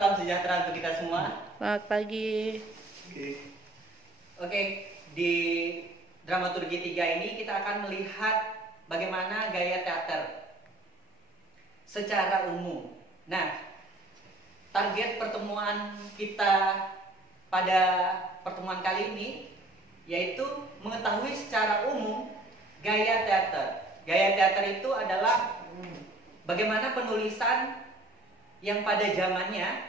Salam sejahtera untuk kita semua. Selamat pagi. Oke, di dramaturgi 3 ini kita akan melihat bagaimana gaya teater secara umum. Nah, target pertemuan kita pada pertemuan kali ini yaitu mengetahui secara umum gaya teater. Gaya teater itu adalah bagaimana penulisan yang pada zamannya,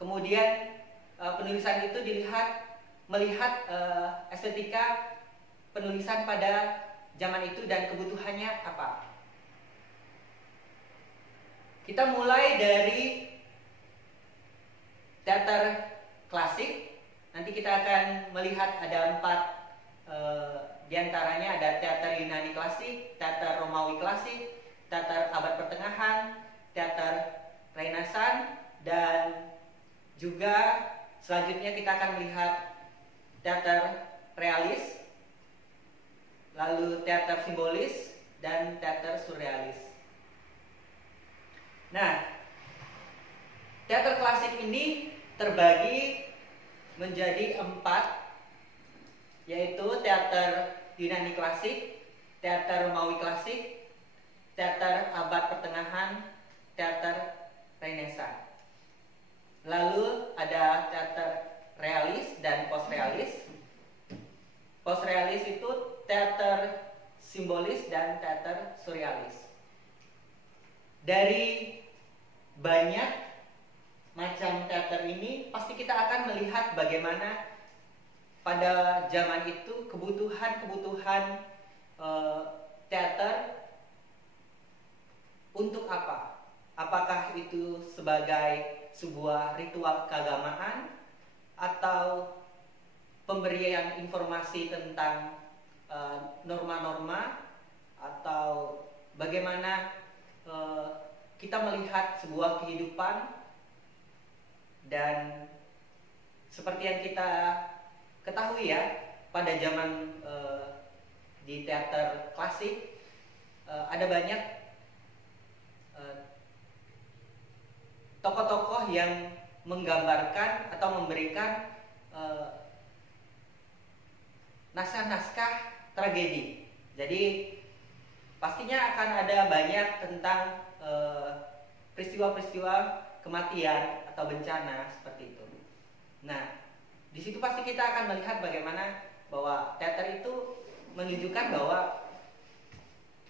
kemudian penulisan itu melihat estetika penulisan pada zaman itu dan kebutuhannya apa. Kita mulai dari teater klasik. Nanti kita akan melihat ada 4 diantaranya, ada teater Yunani klasik, teater Romawi klasik, teater abad pertengahan, teater Renaissance, dan juga selanjutnya kita akan melihat teater realis, lalu teater simbolis, dan teater surrealis. Nah, teater klasik ini terbagi menjadi 4, yaitu teater Yunani klasik, teater Romawi klasik, teater abad pertengahan, teater Renaissance. Lalu ada teater realis dan postrealis. Postrealis itu teater simbolis dan teater surrealis. Dari banyak macam teater ini, pasti kita akan melihat bagaimana pada zaman itu kebutuhan teater untuk apa? Apakah itu sebagai sebuah ritual keagamaan atau pemberian informasi tentang norma-norma, atau bagaimana kita melihat sebuah kehidupan. Dan seperti yang kita ketahui ya, pada zaman di teater klasik ada banyak tokoh-tokoh yang menggambarkan atau memberikan naskah-naskah tragedi. Jadi pastinya akan ada banyak tentang peristiwa-peristiwa kematian atau bencana seperti itu. Nah, di situ pasti kita akan melihat bagaimana bahwa teater itu menunjukkan bahwa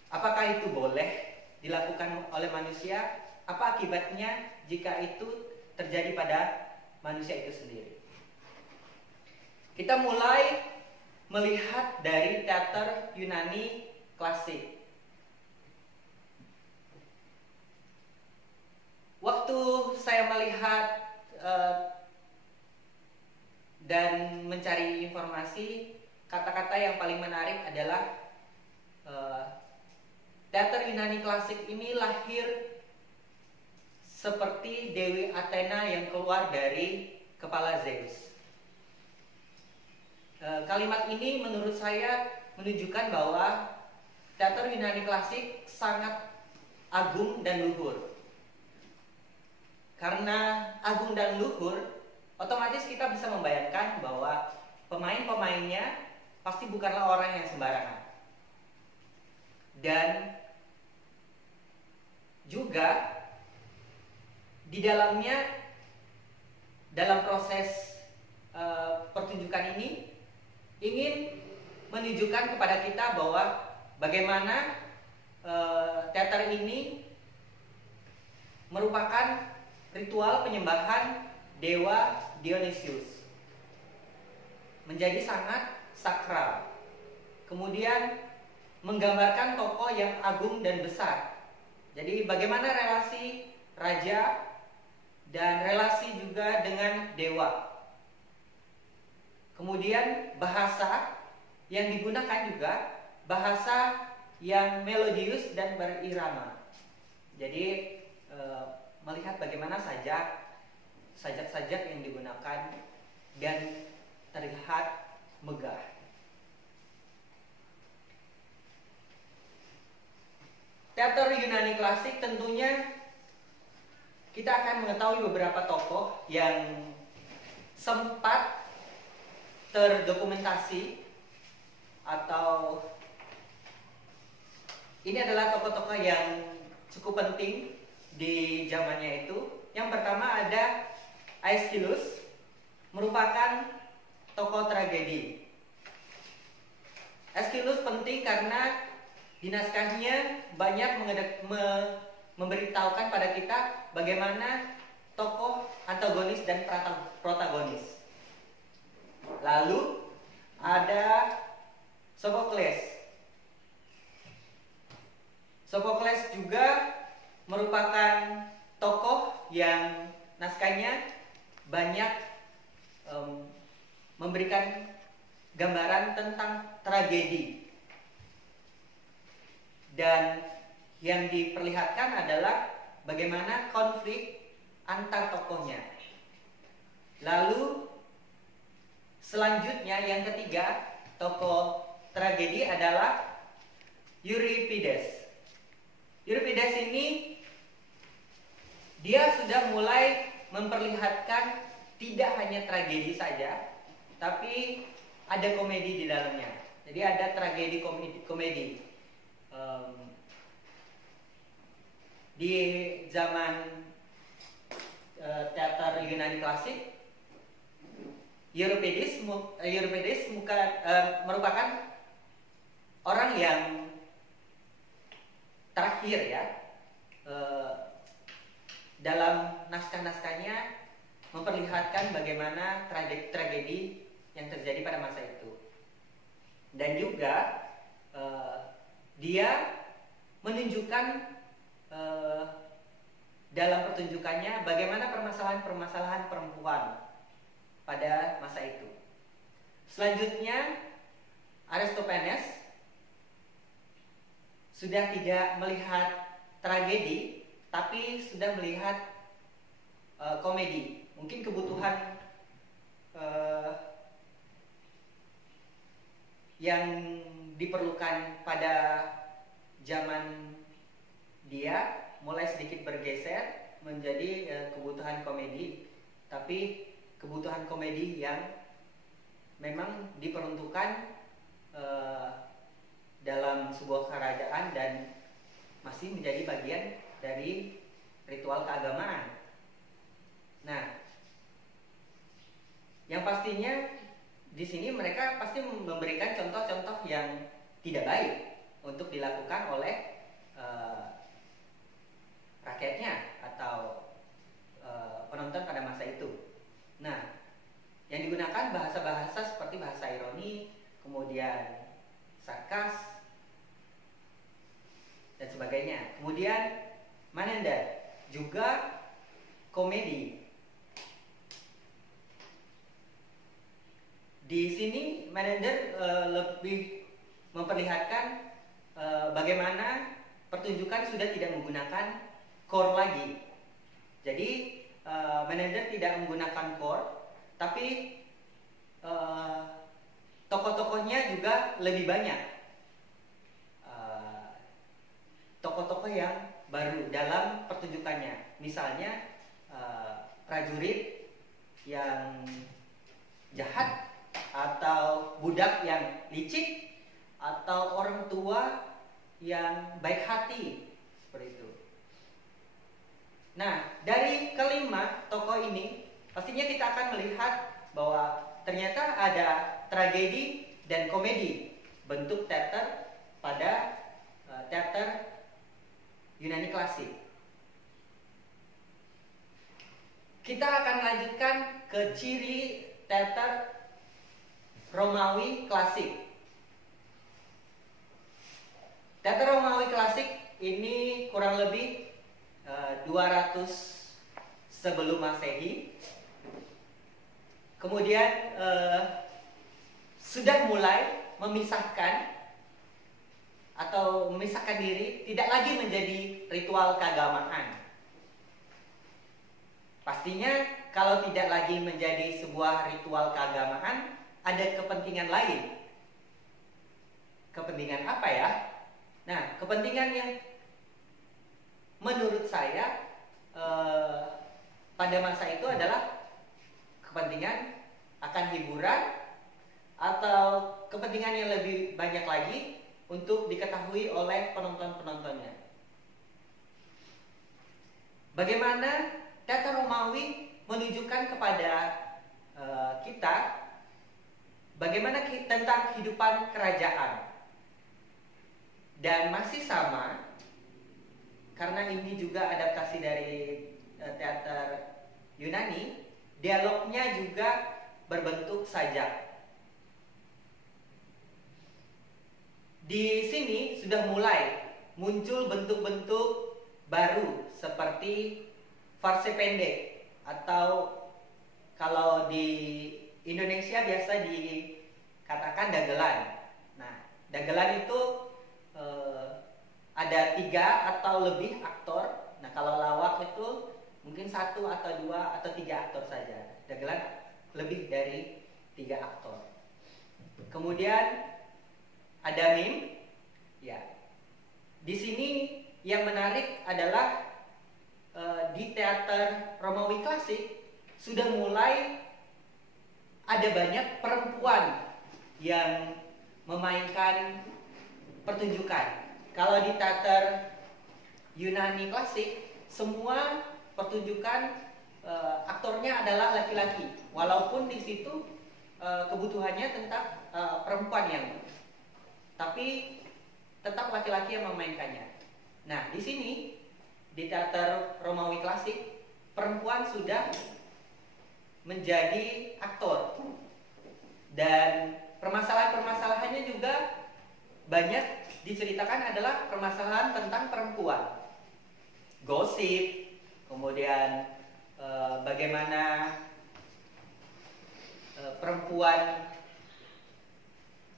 apakah itu boleh dilakukan oleh manusia, apa akibatnya jika itu terjadi pada manusia itu sendiri. Kita mulai melihat dari teater Yunani klasik. Waktu saya melihat dan mencari informasi, kata-kata yang paling menarik adalah teater Yunani klasik ini lahir seperti Dewi Athena yang keluar dari kepala Zeus. Kalimat ini menurut saya menunjukkan bahwa teater Yunani klasik sangat agung dan luhur. Karena agung dan luhur, otomatis kita bisa membayangkan bahwa pemain-pemainnya pasti bukanlah orang yang sembarangan. Dan juga di dalamnya, dalam proses pertunjukan ini ingin menunjukkan kepada kita bahwa bagaimana teater ini merupakan ritual penyembahan dewa Dionysius, menjadi sangat sakral. Kemudian menggambarkan tokoh yang agung dan besar. Jadi bagaimana relasi raja dan relasi juga dengan dewa. Kemudian bahasa yang digunakan juga bahasa yang melodius dan berirama. Jadi melihat bagaimana sajak-sajak yang digunakan dan terlihat megah. Teater Yunani klasik tentunya kita akan mengetahui beberapa tokoh yang sempat terdokumentasi atau ini adalah tokoh-tokoh yang cukup penting di zamannya itu. Yang pertama ada Aeschylus, merupakan tokoh tragedi. Aeschylus penting karena di naskahnya banyak memberitahukan pada kita bagaimana tokoh antagonis dan protagonis. Lalu ada Sophocles. Sophocles juga merupakan tokoh yang naskahnya banyak memberikan gambaran tentang tragedi. Dan yang diperlihatkan adalah bagaimana konflik antar tokohnya. Lalu selanjutnya yang ketiga tokoh tragedi adalah Euripides. Euripides ini dia sudah mulai memperlihatkan tidak hanya tragedi saja, tapi ada komedi di dalamnya. Jadi ada tragedi komedi. Di zaman teater Yunani klasik, Euripides merupakan orang yang terakhir ya, dalam naskah-naskahnya memperlihatkan bagaimana tragedi yang terjadi pada masa itu. Dan juga dia menunjukkan dalam pertunjukannya bagaimana permasalahan-permasalahan perempuan pada masa itu. Selanjutnya Aristophanes sudah tidak melihat tragedi, tapi sudah melihat komedi. Mungkin kebutuhan yang diperlukan pada zaman dia mulai sedikit bergeser menjadi kebutuhan komedi, tapi kebutuhan komedi yang memang diperuntukkan dalam sebuah kerajaan dan masih menjadi bagian dari ritual keagamaan. Nah, yang pastinya di sini mereka pasti memberikan contoh-contoh yang tidak baik untuk dilakukan oleh rakyatnya atau penonton pada masa itu. Nah, yang digunakan bahasa-bahasa seperti bahasa ironi, kemudian sarkas, dan sebagainya. Kemudian Menander juga komedi. Di sini Menander lebih memperlihatkan bagaimana pertunjukan sudah tidak menggunakan core lagi. Jadi Menander tidak menggunakan core, tapi tokoh-tokohnya juga lebih banyak. Tokoh-tokoh yang baru dalam pertunjukannya. Misalnya prajurit yang jahat, atau budak yang licik, atau orang tua yang baik hati, seperti itu. Nah, dari kelima tokoh ini pastinya kita akan melihat bahwa ternyata ada tragedi dan komedi bentuk teater pada teater Yunani klasik. Kita akan lanjutkan ke ciri teater Romawi klasik. Teater Romawi klasik ini kurang lebih 200 sebelum Masehi. Kemudian sudah mulai memisahkan diri, tidak lagi menjadi ritual keagamaan. Pastinya kalau tidak lagi menjadi sebuah ritual keagamaan, ada kepentingan lain. Kepentingan apa ya? Nah, kepentingan yang menurut saya pada masa itu adalah kepentingan akan hiburan atau kepentingan yang lebih banyak lagi untuk diketahui oleh penonton-penontonnya. Bagaimana teater Romawi menunjukkan kepada kita bagaimana tentang kehidupan kerajaan. Dan masih sama, karena ini juga adaptasi dari teater Yunani, dialognya juga berbentuk sajak. Di sini sudah mulai muncul bentuk-bentuk baru seperti farse pendek, atau kalau di Indonesia biasa dikatakan dagelan. Nah, dagelan itu ada 3 atau lebih aktor. Nah, kalau lawak itu mungkin 1 atau 2 atau 3 aktor saja. Dagelan lebih dari 3 aktor. Kemudian ada meme. Ya. Di sini yang menarik adalah di teater Romawi klasik sudah mulai ada banyak perempuan yang memainkan pertunjukan. Kalau di teater Yunani klasik, semua pertunjukan aktornya adalah laki-laki, walaupun di situ kebutuhannya tentang perempuan yang, tapi tetap laki-laki yang memainkannya. Nah, di sini di teater Romawi klasik, perempuan sudah menjadi aktor, dan permasalahan-permasalahannya juga banyak diceritakan adalah permasalahan tentang perempuan, gosip, kemudian bagaimana perempuan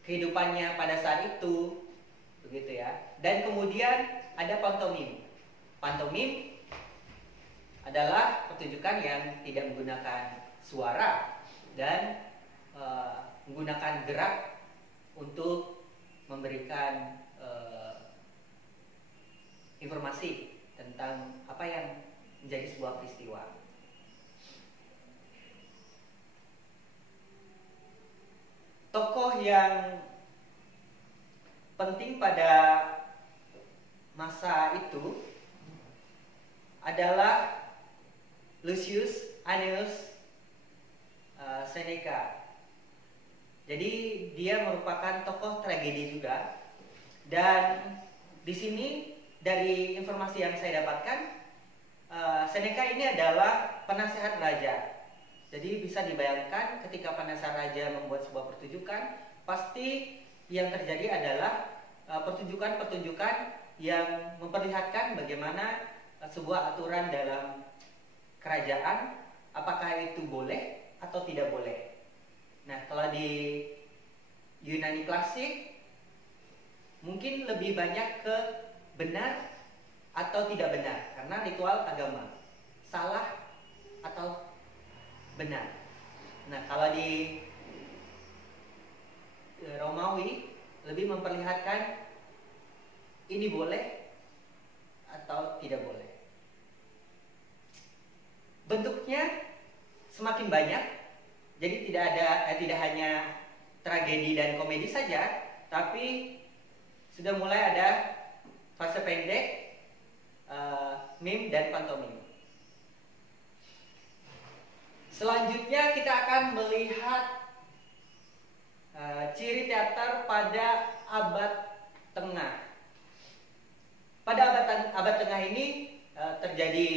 kehidupannya pada saat itu, begitu ya. Dan kemudian ada pantomim. Pantomim adalah pertunjukan yang tidak menggunakan suara dan menggunakan gerak untuk memberikan informasi tentang apa yang menjadi sebuah peristiwa. Tokoh yang penting pada masa itu adalah Lucius Annius Seneca. Jadi dia merupakan tokoh tragedi juga. Dan di sini dari informasi yang saya dapatkan, Seneca ini adalah penasehat raja. Jadi bisa dibayangkan ketika penasehat raja membuat sebuah pertunjukan, pasti yang terjadi adalah pertunjukan-pertunjukan yang memperlihatkan bagaimana sebuah aturan dalam kerajaan, apakah itu boleh atau tidak boleh. Nah, kalau di Yunani klasik mungkin lebih banyak ke benar atau tidak benar, karena ritual agama, salah atau benar. Nah, kalau di Romawi lebih memperlihatkan ini boleh atau tidak boleh. Bentuknya semakin banyak, jadi tidak hanya tragedi dan komedi saja, tapi sudah mulai ada fase pendek, meme dan pantomim. Selanjutnya kita akan melihat ciri teater pada abad tengah. Pada abad tengah ini terjadi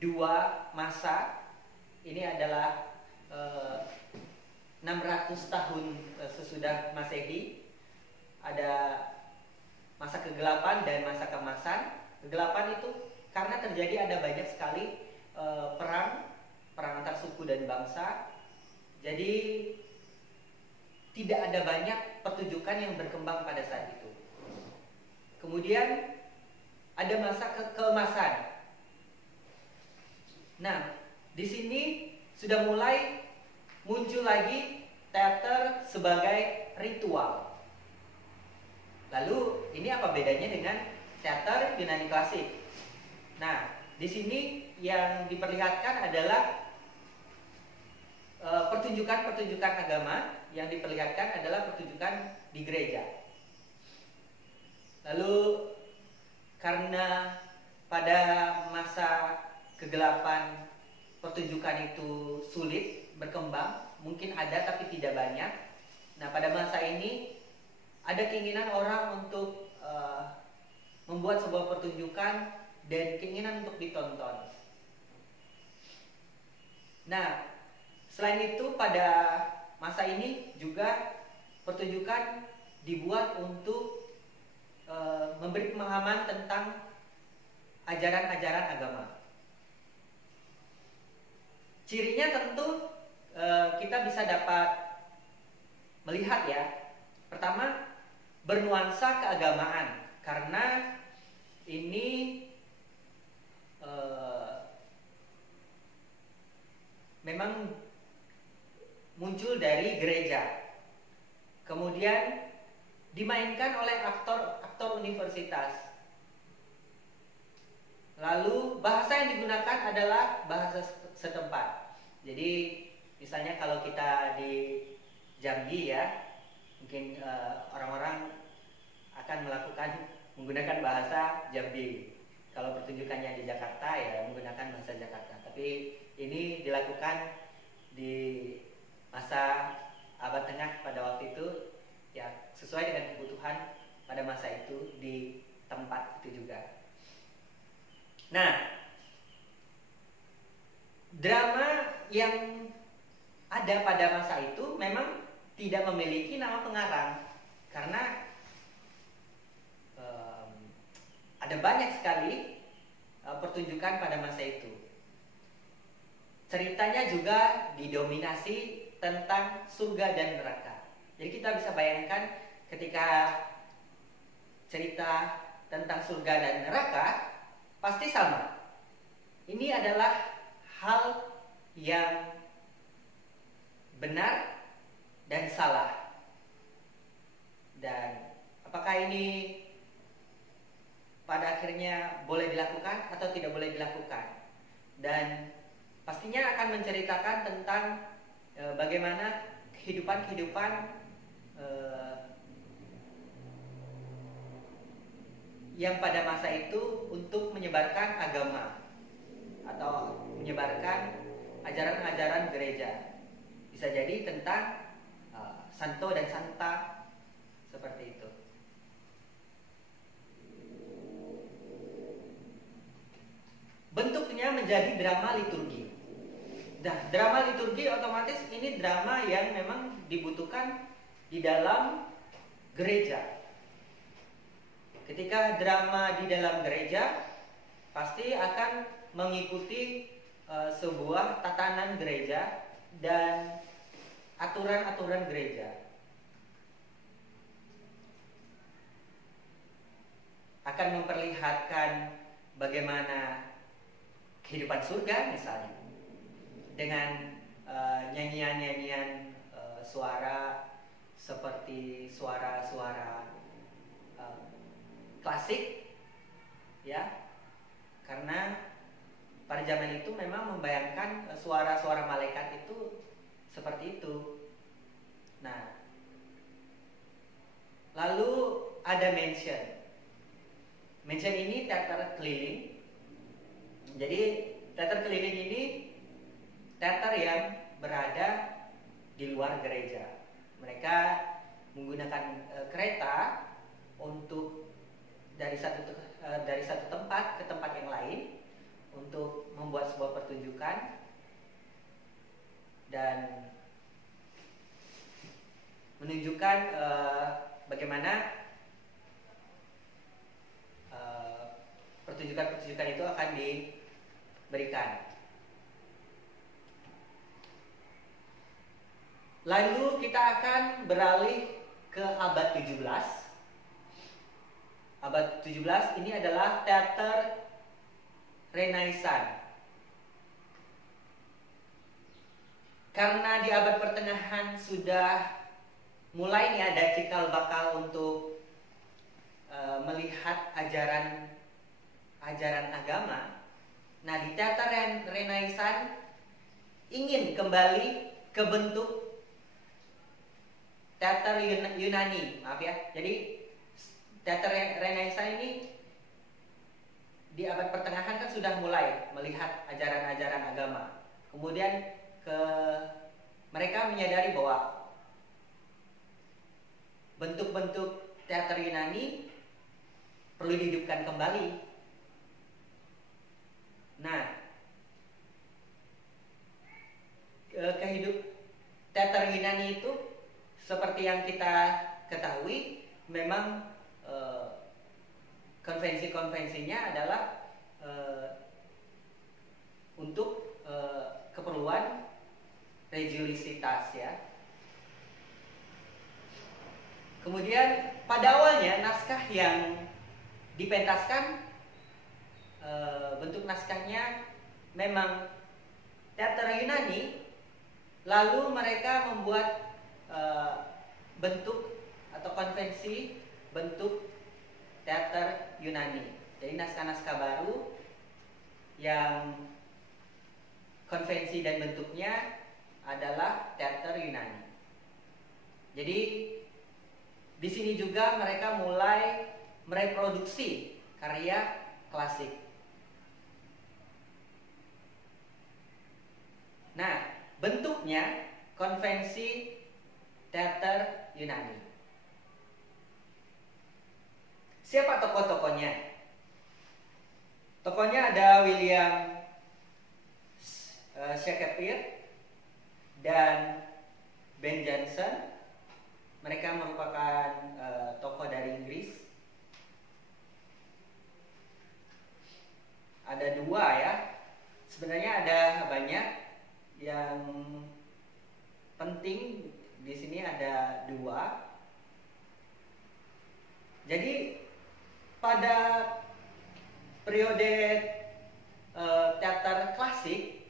2 masa. Ini adalah 600 tahun sesudah Masehi. Ada masa kegelapan dan masa keemasan. Kegelapan itu karena terjadi ada banyak sekali perang antar suku dan bangsa. Jadi tidak ada banyak pertunjukan yang berkembang pada saat itu. Kemudian ada masa keemasan. Nah, di sini sudah mulai muncul lagi teater sebagai ritual. Lalu ini apa bedanya dengan teater Yunani klasik? Nah, di sini yang diperlihatkan adalah pertunjukan-pertunjukan agama yang diperlihatkan adalah pertunjukan di gereja. Lalu karena pada masa kegelapan pertunjukan itu sulit berkembang, mungkin ada tapi tidak banyak. Nah, pada masa ini ada keinginan orang untuk membuat sebuah pertunjukan dan keinginan untuk ditonton. Nah, selain itu pada masa ini juga pertunjukan dibuat untuk memberi pemahaman tentang ajaran-ajaran agama. Cirinya tentu kita bisa dapat melihat ya. Pertama, bernuansa keagamaan, karena ini memang muncul dari gereja. Kemudian dimainkan oleh aktor universitas. Lalu bahasa yang digunakan adalah bahasa setempat. Jadi misalnya kalau kita di Jambi ya, mungkin orang-orang akan menggunakan bahasa Jambi. Kalau pertunjukannya di Jakarta ya menggunakan bahasa Jakarta. Tapi ini dilakukan di masa abad tengah pada waktu itu ya, sesuai dengan kebutuhan pada masa itu di tempat itu juga. Nah, drama yang ada pada masa itu memang tidak memiliki nama pengarang, karena ada banyak sekali pertunjukan pada masa itu. Ceritanya juga didominasi tentang surga dan neraka. Jadi kita bisa bayangkan ketika cerita tentang surga dan neraka pasti sama. Ini adalah hal yang benar dan salah. Dan apakah ini pada akhirnya boleh dilakukan atau tidak boleh dilakukan? Dan pastinya akan menceritakan tentang bagaimana kehidupan yang pada masa itu untuk menyebarkan agama atau menyebarkan ajaran-ajaran gereja. Bisa jadi tentang santo dan santa, seperti itu. Bentuknya menjadi drama liturgi. Nah, drama liturgi otomatis ini drama yang memang dibutuhkan di dalam gereja. Ketika drama di dalam gereja pasti akan mengikuti sebuah tatanan gereja dan aturan-aturan gereja. Akan memperlihatkan bagaimana kehidupan surga misalnya, dengan nyanyian-nyanyian suara seperti suara-suara klasik ya, karena pada zaman itu memang membayangkan suara-suara malaikat itu seperti itu. Nah, lalu ada mention ini teater keliling. Jadi teater keliling ini teater yang berada di luar gereja. Mereka menggunakan kereta untuk dari satu tempat ke tempat yang lain untuk membuat sebuah pertunjukan dan menunjukkan bagaimana pertunjukan-pertunjukan itu akan diberikan. Lalu kita akan beralih ke abad 17. Abad 17 ini adalah teater Renaissance. Karena di abad pertengahan sudah mulai nih ada cikal bakal untuk melihat ajaran agama, Nah, di teater Renaissance ingin kembali ke bentuk teater Yunani, maaf ya. Jadi teater Renaissance ini di abad pertengahan kan sudah mulai melihat ajaran-ajaran agama. Kemudian mereka menyadari bahwa bentuk-bentuk teater Yunani perlu dihidupkan kembali. Nah, teater Yunani itu seperti yang kita ketahui memang konvensi-konvensinya adalah untuk keperluan religiusitas ya. Kemudian pada awalnya naskah yang dipentaskan bentuk naskahnya memang teater Yunani, lalu mereka membuat bentuk atau konvensi bentuk teater Yunani. Jadi naskah-naskah baru yang konvensi dan bentuknya adalah teater Yunani. Jadi di sini juga mereka mulai mereproduksi karya klasik. Nah, bentuknya konvensi teater Yunani. Siapa tokoh-tokohnya? Tokohnya ada William Shakespeare dan Ben Jonson. Mereka merupakan tokoh dari Inggris. Ada dua ya. Sebenarnya ada banyak, yang penting di sini ada dua. Jadi pada periode teater klasik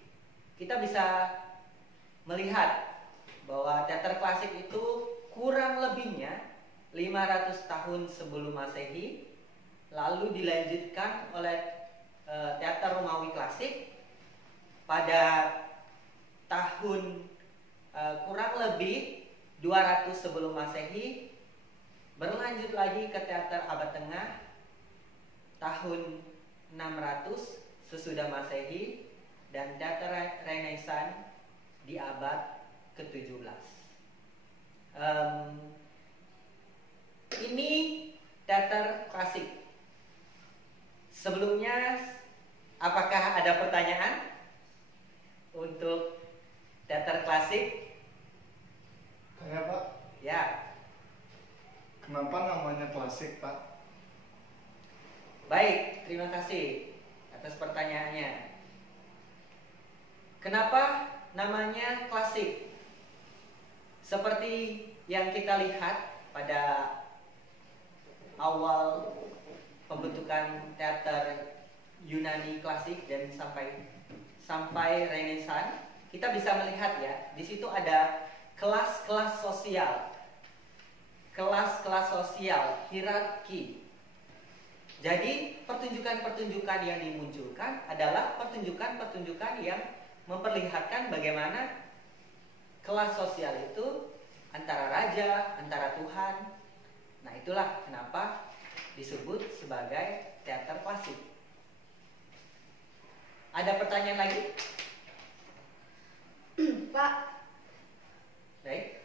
kita bisa melihat bahwa teater klasik itu kurang lebihnya 500 tahun sebelum Masehi, lalu dilanjutkan oleh teater Romawi klasik pada tahun kurang lebih 200 sebelum Masehi, berlanjut lagi ke teater abad tengah tahun 600 sesudah Masehi, dan teater Renaissance di abad ke-17. Ini teater klasik. Sebelumnya, apakah ada pertanyaan untuk teater klasik? Saya Pak. Ya. Kenapa namanya klasik Pak? Baik, terima kasih atas pertanyaannya. Kenapa namanya klasik? Seperti yang kita lihat pada awal pembentukan teater Yunani klasik dan sampai Renaissance, kita bisa melihat ya, di situ ada kelas-kelas sosial, hierarki. Jadi pertunjukan-pertunjukan yang dimunculkan adalah pertunjukan-pertunjukan yang memperlihatkan bagaimana kelas sosial itu antara raja, antara Tuhan. Nah, itulah kenapa disebut sebagai teater klasik. Ada pertanyaan lagi? Pak. Baik.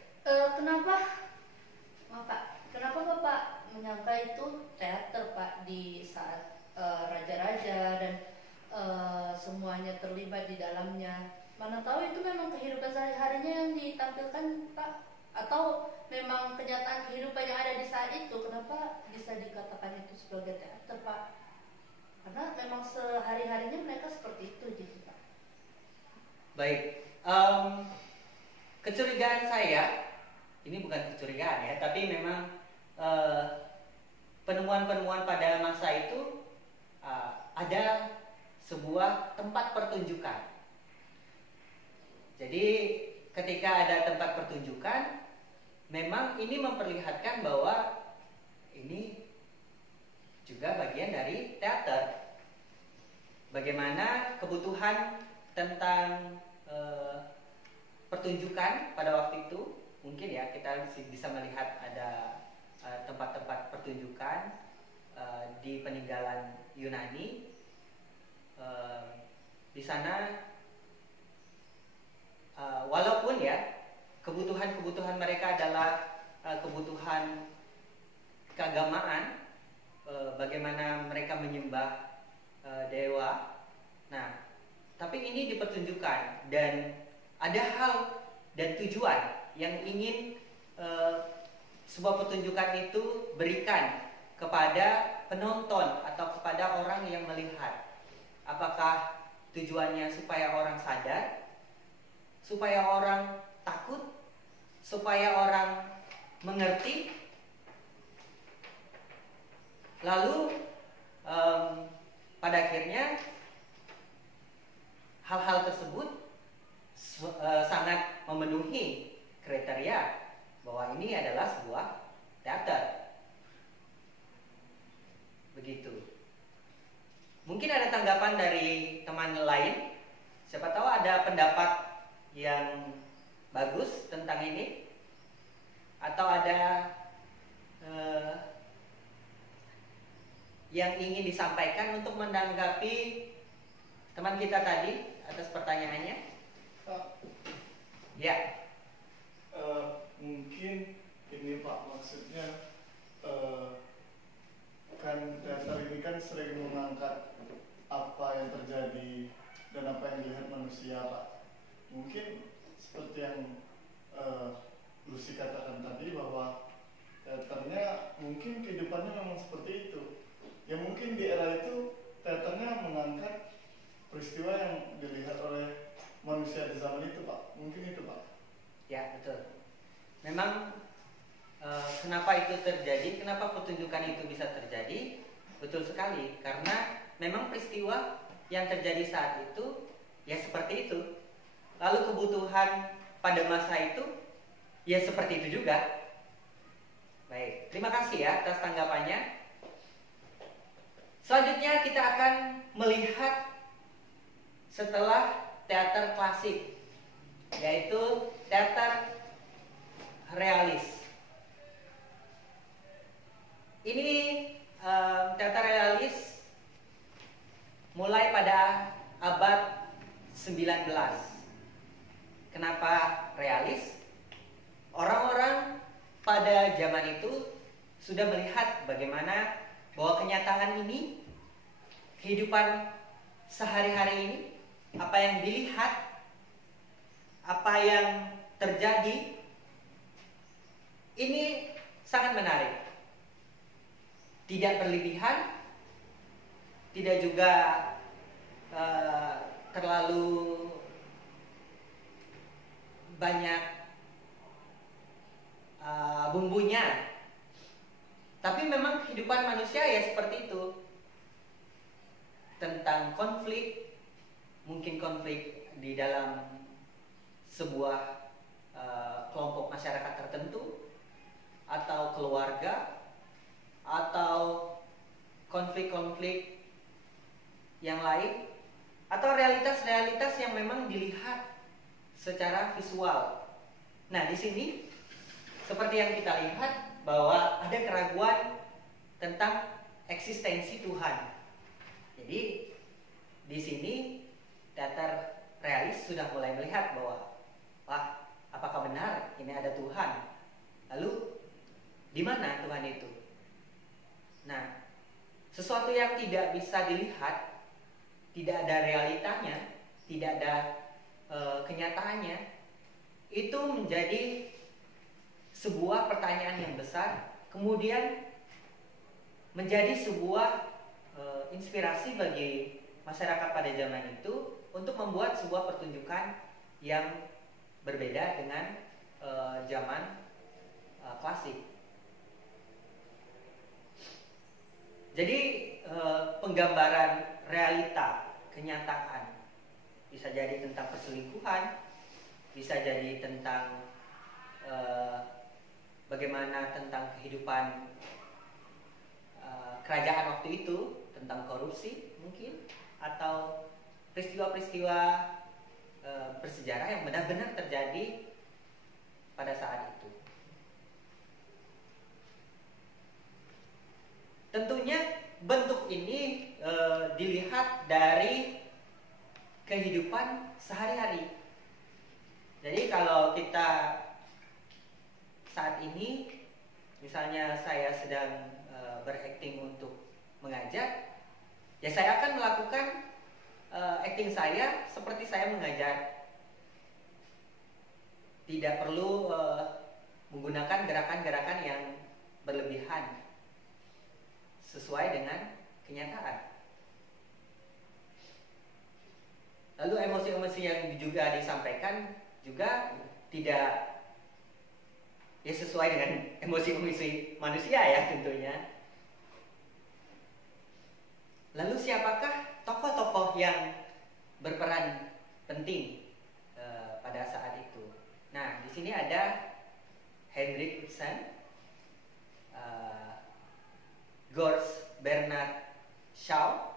Kenapa Bapak menyangka itu teater Pak di saat raja-raja dan semuanya terlibat di dalamnya? Mana tahu itu memang kehidupan sehari-harinya yang ditampilkan Pak, atau memang kenyataan kehidupan yang ada di saat itu. Kenapa bisa dikatakan itu sebagai teater Pak? Karena memang sehari-harinya mereka seperti itu gitu Pak. Baik, kecurigaan saya, ini bukan kecurigaan ya, tapi memang penemuan-penemuan pada masa itu ada sebuah tempat pertunjukan. Jadi ketika ada tempat pertunjukan, memang ini memperlihatkan bahwa ini juga bagian dari teater. bagaimana kebutuhan tentang pertunjukan pada waktu itu. Mungkin ya kita bisa melihat ada tempat-tempat pertunjukan di peninggalan Yunani. Di sana walaupun ya kebutuhan mereka adalah kebutuhan keagamaan, bagaimana mereka menyembah dewa. Nah, tapi ini dipertunjukkan dan ada hal dan tujuan yang ingin sebuah pertunjukan itu berikan kepada penonton atau kepada orang yang melihat. Apakah tujuannya supaya orang sadar, supaya orang takut, supaya orang mengerti. Lalu pada akhirnya hal-hal tersebut sangat memenuhi kriteria bahwa ini adalah sebuah teater. Begitu. Mungkin ada tanggapan dari teman lain. Siapa tahu ada pendapat yang bagus tentang ini, atau ada yang ingin disampaikan untuk menanggapi teman kita tadi atas pertanyaannya. Pak, Ya, mungkin ini Pak, maksudnya kan teater ini kan sering mengangkat apa yang terjadi dan apa yang dilihat manusia Pak. Mungkin seperti yang Lucy katakan tadi bahwa teaternya mungkin kehidupannya memang seperti itu. Ya mungkin di era itu teaternya mengangkat peristiwa yang dilihat oleh manusia di zaman itu Pak. Mungkin itu Pak. ya betul. Memang kenapa itu terjadi? Kenapa pertunjukan itu bisa terjadi? Betul sekali, karena memang peristiwa yang terjadi saat itu ya seperti itu. Lalu kebutuhan pada masa itu ya seperti itu juga. Baik, terima kasih ya atas tanggapannya. Selanjutnya kita akan melihat setelah teater klasik, yaitu teater realis. Ini teater realis mulai pada abad 19. Kenapa realis? Orang-orang pada zaman itu sudah melihat bagaimana bahwa kenyataan ini, kehidupan sehari-hari ini, apa yang dilihat, apa yang terjadi, ini sangat menarik. Tidak berlebihan, tidak juga terlalu banyak bumbunya. Tapi memang kehidupan manusia ya seperti itu. Tentang konflik, mungkin konflik di dalam sebuah kelompok masyarakat tertentu, atau keluarga, atau konflik-konflik yang lain, atau realitas-realitas yang memang dilihat secara visual. Nah, di sini seperti yang kita lihat bahwa ada keraguan tentang eksistensi Tuhan. Jadi di sini teater realis sudah mulai melihat bahwa, wah, apakah benar ini ada Tuhan? Lalu di mana Tuhan itu? Nah, sesuatu yang tidak bisa dilihat, tidak ada realitanya, tidak ada kenyataannya, itu menjadi sebuah pertanyaan yang besar, kemudian menjadi sebuah inspirasi bagi masyarakat pada zaman itu untuk membuat sebuah pertunjukan yang berbeda dengan zaman klasik. Jadi penggambaran realita, kenyataan, bisa jadi tentang perselingkuhan, bisa jadi tentang bagaimana tentang kehidupan kerajaan waktu itu, tentang korupsi mungkin, atau peristiwa-peristiwa bersejarah yang benar-benar terjadi pada saat itu. Tentunya bentuk ini dilihat dari kehidupan sehari-hari. Jadi kalau kita saat ini, misalnya saya sedang berakting untuk mengajar, ya saya akan melakukan acting saya seperti saya mengajar. Tidak perlu menggunakan gerakan-gerakan yang berlebihan, sesuai dengan kenyataan. Lalu emosi-emosi yang juga disampaikan juga tidak ya sesuai dengan emosi-emosi manusia ya tentunya. Lalu siapakah tokoh-tokoh yang berperan penting pada saat itu? Nah, di sini ada Henrik Ibsen, George Bernard Shaw,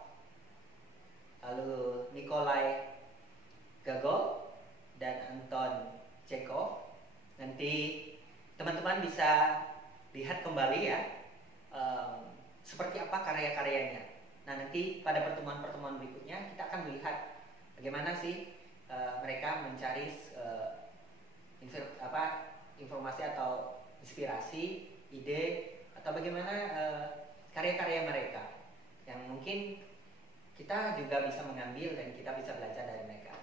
lalu Nikolai Gogol dan Anton Chekhov. Nanti teman-teman bisa lihat kembali ya seperti apa karya-karyanya. Nah, nanti pada pertemuan-pertemuan berikutnya kita akan melihat bagaimana sih mereka mencari informasi atau inspirasi, ide, atau bagaimana karya-karya mereka yang mungkin kita juga bisa mengambil dan kita bisa belajar dari mereka.